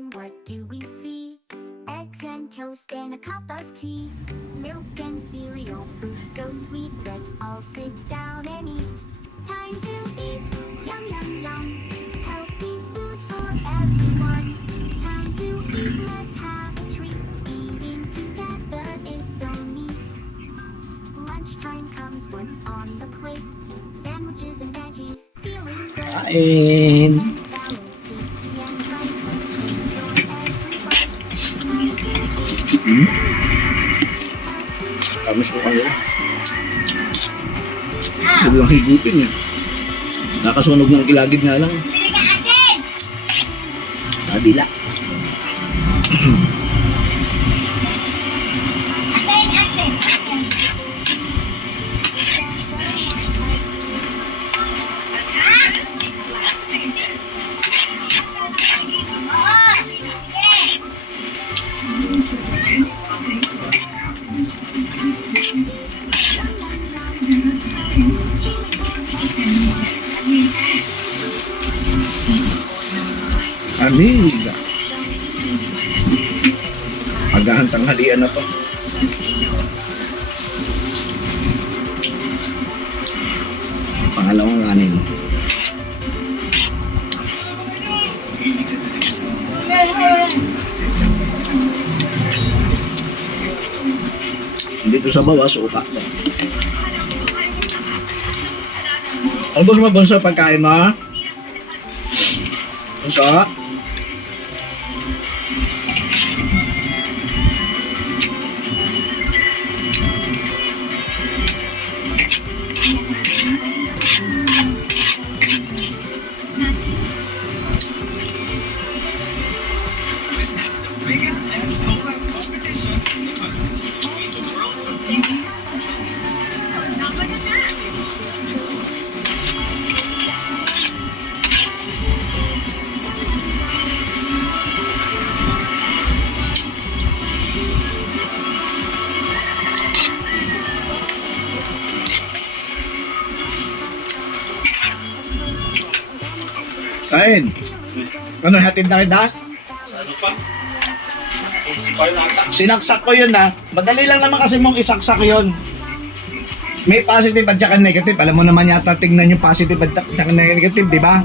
time, what do we see? Eggs and toast and a cup of tea. Milk and cereal, fruit so sweet. Let's all sit down and eat. Time to eat, yum yum yum. Healthy foods for everyone. Time to eat, let's have a treat. Eating together is so neat. Lunchtime comes, what's on the plate? Sandwiches and veggies, feeling great. Kain. Tamis ko kanila. Huwag lang higutin eh. Nakasunog ng kilagid nga lang. Kadila. Amiga. Agahan tanghalian na to. Pangalawang kanin. Dito sa baba, suka to. Ano ba sumabon sa pagkain mo? Sa? Kain. Ano, hatid na kita? Ano pa? Principal nata. Sinaksak ko yun ha. Madali lang naman kasi mong isaksak yun. May positive at saka negative. Alam mo naman yata tingnan yung positive at saka negative, di ba?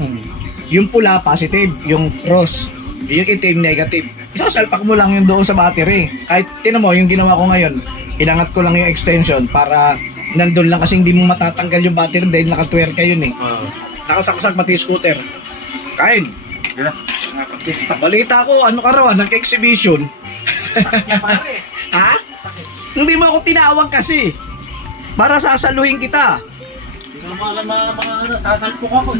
Yung pula, positive. Yung cross. Yung itim, negative. Isasalpak mo lang yung doon sa battery. Kahit, tinan mo, yung ginawa ko ngayon, inangat ko lang yung extension para nandun lang kasi hindi mo matatanggal yung battery dahil nakatwerka yun eh. Nakasaksak pati scooter. Kain. Balita ko, ano ka raw, nag-exhibition. Ha? Hindi mo ako tinawag kasi. Para sasaluhin kita. Hindi ko naman sasalpok ako.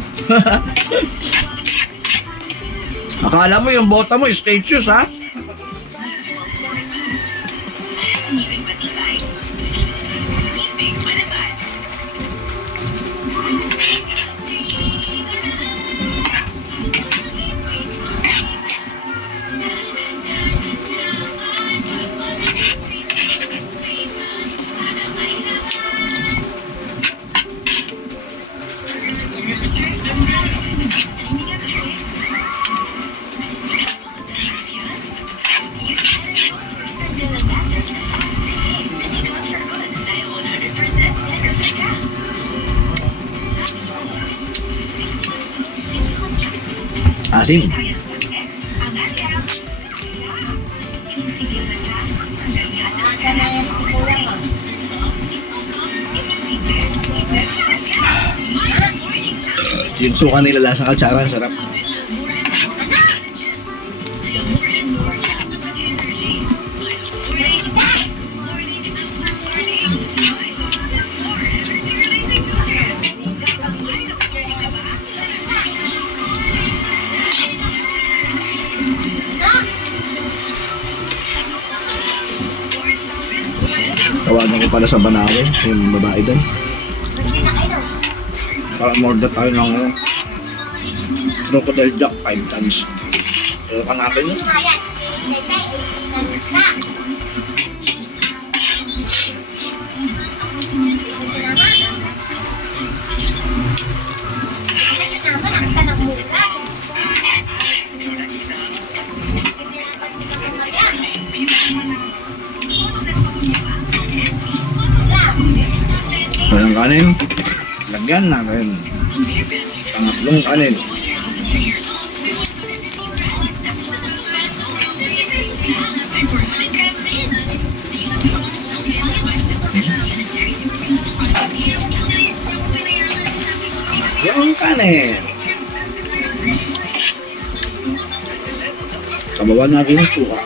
Akala mo yung bota mo, state shoes ha? Asim. Yung suka nila lasa katsara, sarap. Tawagan ko pala sa Banawe, yung babae doon. Para order tayo ng crocodile jack 5 tons. Pero kanapin yun. Walang kanin. Lagyan natin. Pangatlong kanin. Yung kanin. Sabawan natin yung suka.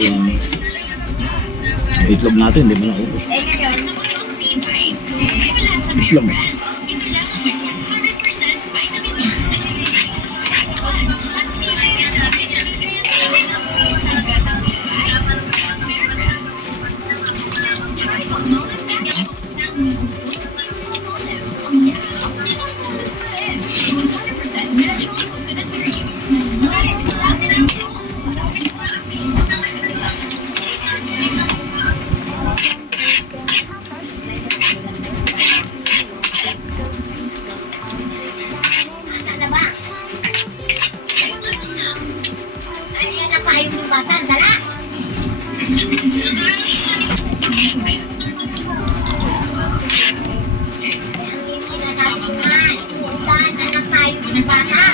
Yung itlog natin, di ba naubos? Itlog. Sana ba? Ay, napahayong yung bata. Dala! Ang yung sinasabi ko nga, inuustahan na napahayong yung bata.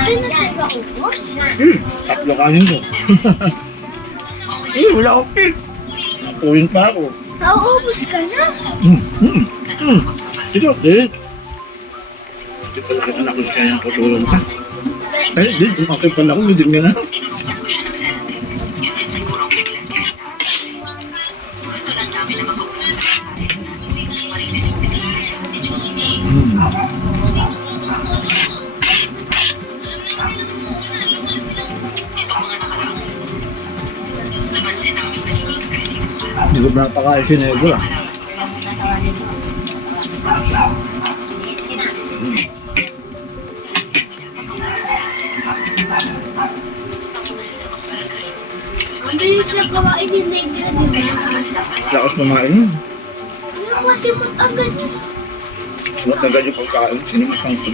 Ay, nasa ba ubos? Tatlo kanin ko. Wala akong cake. Napuwin pa ako. Nauubos ka na. Ito, Dad. Hindi pala kita na kung kayang kutulong ka. Ay, Dad, umakit pala ako. Hindi nga na. Hindi ko ba napakain si Negro ah. Ang bilis na kawain ni Negra, di ba? Lakas kumain yun. Ano kasi mo't agad yun? Sumat agad yung pagkain. Sinimutang ko.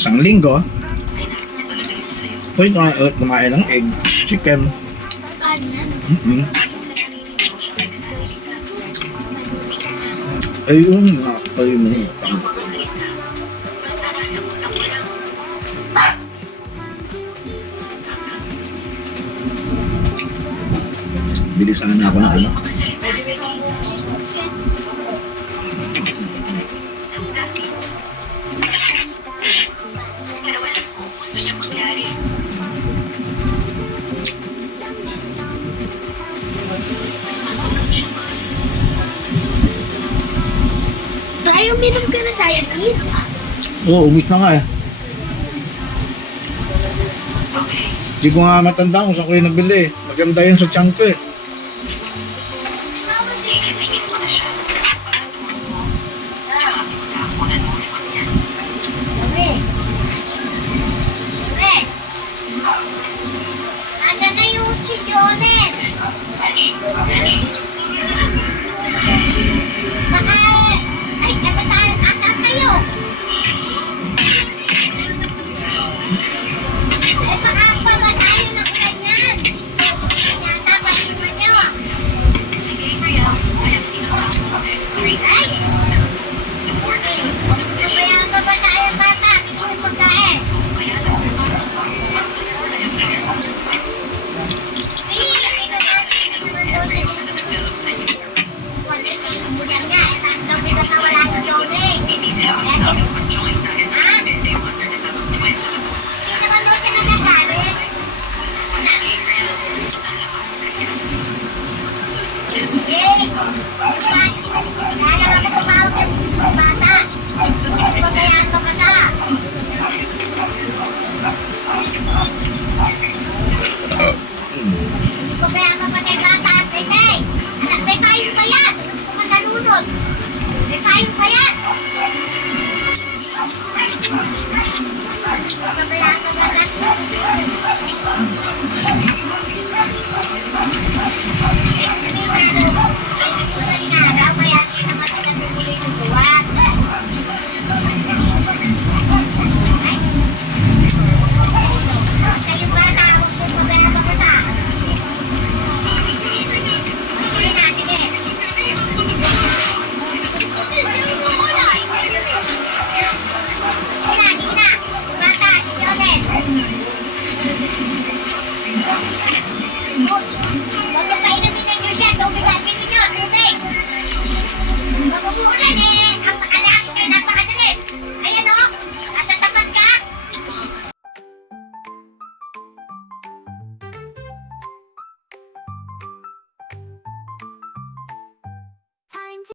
Isang linggo. Pwede kumain ng egg, chicken. Kanan. Ayun nga, kalimutan. Bilisan na ako ng ano. Tayo, minum ka na saya, sis. Oo, ubus na nga eh. Hindi ko nga matanda kung saan ko yung nabili. Maganda yun sa tiyan ko eh. Nasaan na yung si Jonet? Baka, ay, sabataan, asan kayo? Eh, baka pabasahin ng ganyan. Yata, balipan niyo. Ay! Kaya ang babasahin bata, hindi mo pagkain. Sige, Huwag ka pa inumin ng Diyos yan. Tubig natin ninyo. Tubig. Magbubuulan eh.